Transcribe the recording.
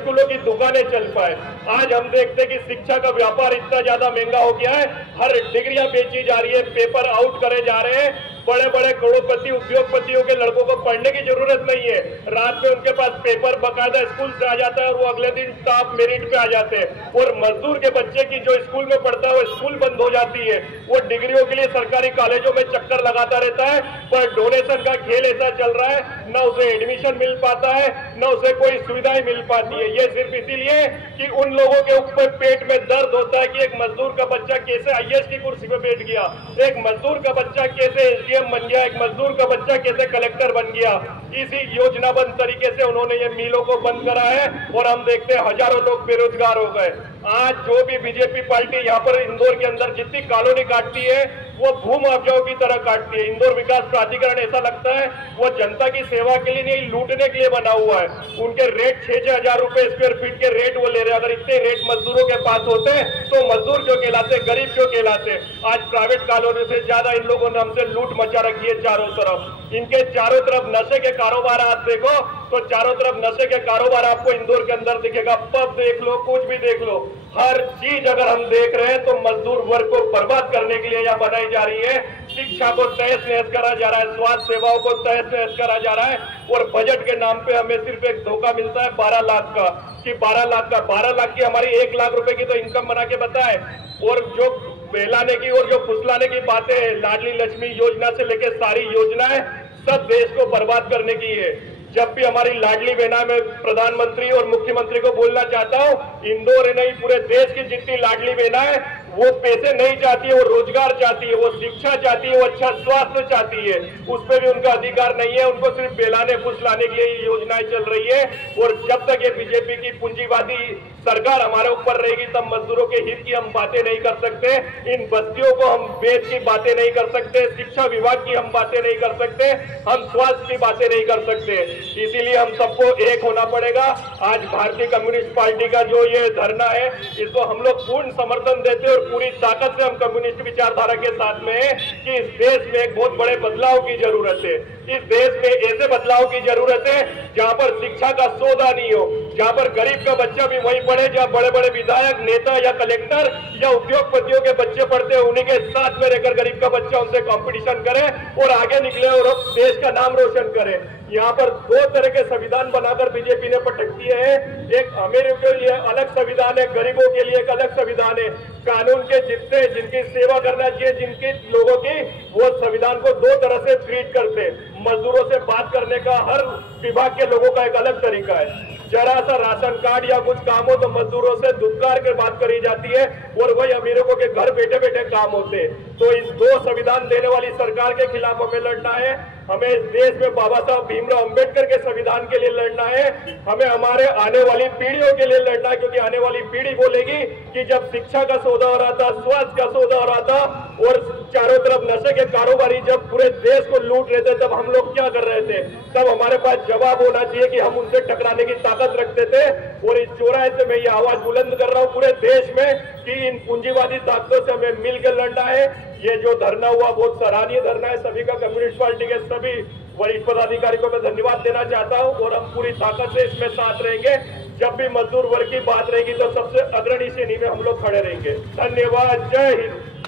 स्कूलों की दुकानें चल पाए। आज हम देखते हैं कि शिक्षा का व्यापार इतना ज्यादा महंगा हो गया है, हर डिग्रियां बेची जा रही है, पेपर आउट करे जा रहे हैं। बड़े बड़े करोड़पति उद्योगपतियों के लड़कों को पढ़ने की जरूरत नहीं है, रात में उनके पास पेपर बकायदा स्कूल से आ जाता है और वो अगले दिन टॉप मेरिट पे आ जाते हैं। और मजदूर के बच्चे की जो स्कूल में पढ़ता है वो स्कूल बंद हो जाती है, वो डिग्रियों के लिए सरकारी कॉलेजों में चक्कर लगाता रहता है, पर डोनेशन का खेल ऐसा चल रहा है, न उसे एडमिशन मिल पाता है, न उसे कोई सुविधाएं मिल पाती है। ये सिर्फ इसीलिए कि उन लोगों के ऊपर पेट में दर्द होता है कि एक मजदूर का बच्चा कैसे आईएएस की कुर्सी पे बैठ गया, एक मजदूर का बच्चा कैसे एसडीएम बन गया, एक मजदूर का बच्चा कैसे कलेक्टर बन गया। इसी योजनाबद्ध तरीके से उन्होंने ये मिलों को बंद करा है और हम देखते हैं हजारों लोग बेरोजगार हो गए। आज जो भी बीजेपी पार्टी यहाँ पर इंदौर के अंदर जितनी कॉलोनी काटती है वो भूम अफजाओं की तरह काटती है। इंदौर विकास प्राधिकरण ऐसा लगता है वो जनता की सेवा के लिए नहीं, लूटने के लिए बना हुआ है। उनके रेट 6-6 हजार रुपए स्क्वायर फीट के रेट वो ले रहे हैं। अगर इतने रेट मजदूरों के पास होते तो मजदूर क्यों कहलाते, गरीब क्यों कहलाते। आज प्राइवेट कॉलोनी से ज्यादा इन लोगों ने हमसे लूट मचा रखी है चारों तरफ। इनके चारों तरफ नशे के कारोबार आप देखो तो चारों तरफ नशे के कारोबार आपको इंदौर के अंदर दिखेगा। पब देख लो, कुछ भी देख लो, हर चीज अगर हम देख रहे हैं तो मजदूर वर्ग को बर्बाद करने के लिए यहाँ बनाई जा रही है। शिक्षा को तहस नहस करा जा रहा है, स्वास्थ्य सेवाओं को तहस नहस करा जा रहा है और बजट के नाम पे हमें सिर्फ एक धोखा मिलता है 12 लाख का, कि 12 लाख की हमारी 1 लाख रुपए की तो इनकम बना के बताए। और जो बहलाने की और जो फुसलाने की बातें, लाडली लक्ष्मी योजना से लेकर सारी योजनाएं सब देश को बर्बाद करने की है। जब भी हमारी लाडली बहना में प्रधानमंत्री और मुख्यमंत्री को बोलना चाहता हूं, इंदौर ही नहीं पूरे देश की जितनी लाडली बहना है वो पैसे नहीं चाहती है, वो रोजगार चाहती है, वो शिक्षा चाहती है, वो अच्छा स्वास्थ्य चाहती है, उस पर भी उनका अधिकार नहीं है। उनको सिर्फ बेलाने फुसलाने के लिए ये योजनाएं चल रही है। और जब तक ये बीजेपी की पूंजीवादी सरकार हमारे ऊपर रहेगी तब मजदूरों के हित की हम बातें नहीं कर सकते, इन बस्तियों को हम बेच की बातें नहीं कर सकते, शिक्षा विभाग की हम बातें नहीं कर सकते, हम स्वास्थ्य की बातें नहीं कर सकते। इसीलिए हम सबको एक होना पड़ेगा। आज भारतीय कम्युनिस्ट पार्टी का जो ये धरना है इसको हम लोग पूर्ण समर्थन देते हैं और पूरी ताकत से हम कम्युनिस्ट विचारधारा के साथ में है कि इस देश में एक बहुत बड़े बदलाव की जरूरत है। इस देश में ऐसे बदलाव की जरूरत है जहां पर शिक्षा का सौदा नहीं हो, जहां पर गरीब का बच्चा भी वहीं पढ़े जहां बड़े बड़े विधायक, नेता या कलेक्टर या उद्योगपतियों के बच्चे पढ़ते हैं, उन्हीं के साथ में रहकर गरीब का बच्चा उनसे कंपटीशन करे और आगे निकले और देश का नाम रोशन करे। यहाँ पर 2 तरह के संविधान बनाकर बीजेपी ने पटक दिए हैं। एक अमीरों के लिए अलग संविधान है, गरीबों के लिए एक अलग संविधान है। कानून के जितने जिनकी सेवा करना चाहिए जिनके लोगों की, वो संविधान को 2 तरह से ट्रीट करते। मजदूरों से बात करने का हर विभाग के लोगों का एक अलग तरीका है। जरा सा राशन कार्ड या कुछ काम हो तो मजदूरों से दुत्कार कर बात करी जाती है और वही अमीरों के घर बैठे बैठे काम होते। तो इन 2 संविधान देने वाली सरकार के खिलाफ हमें लड़ना है। हमें इस देश में बाबा साहब भीमराव अंबेडकर के संविधान के लिए लड़ना है। हमें हमारे आने वाली पीढ़ियों के लिए लड़ना है, क्योंकि आने वाली पीढ़ी बोलेगी कि जब शिक्षा का सौदा हो रहा था, स्वास्थ्य का सौदा हो रहा था और चारों तरफ नशे के कारोबारी जब पूरे देश को लूट रहे थे तब हम लोग क्या कर रहे थे। तब हमारे पास जवाब होना चाहिए कि हम उनसे टकराने की ताकत रखते थे। और इस चौराहे से मैं ये आवाज बुलंद कर रहा हूँ पूरे देश में कि इन पूंजीवादी ताकतों से हमें मिलकर लड़ना है। ये जो धरना हुआ बहुत सराहनीय धरना है। सभी का कम्युनिस्ट पार्टी के सभी वरिष्ठ पदाधिकारियों को मैं धन्यवाद देना चाहता हूं और हम पूरी ताकत से इसमें साथ रहेंगे। जब भी मजदूर वर्ग की बात रहेगी तो सबसे अग्रणी श्रेणी में हम लोग खड़े रहेंगे। धन्यवाद। जय हिंद।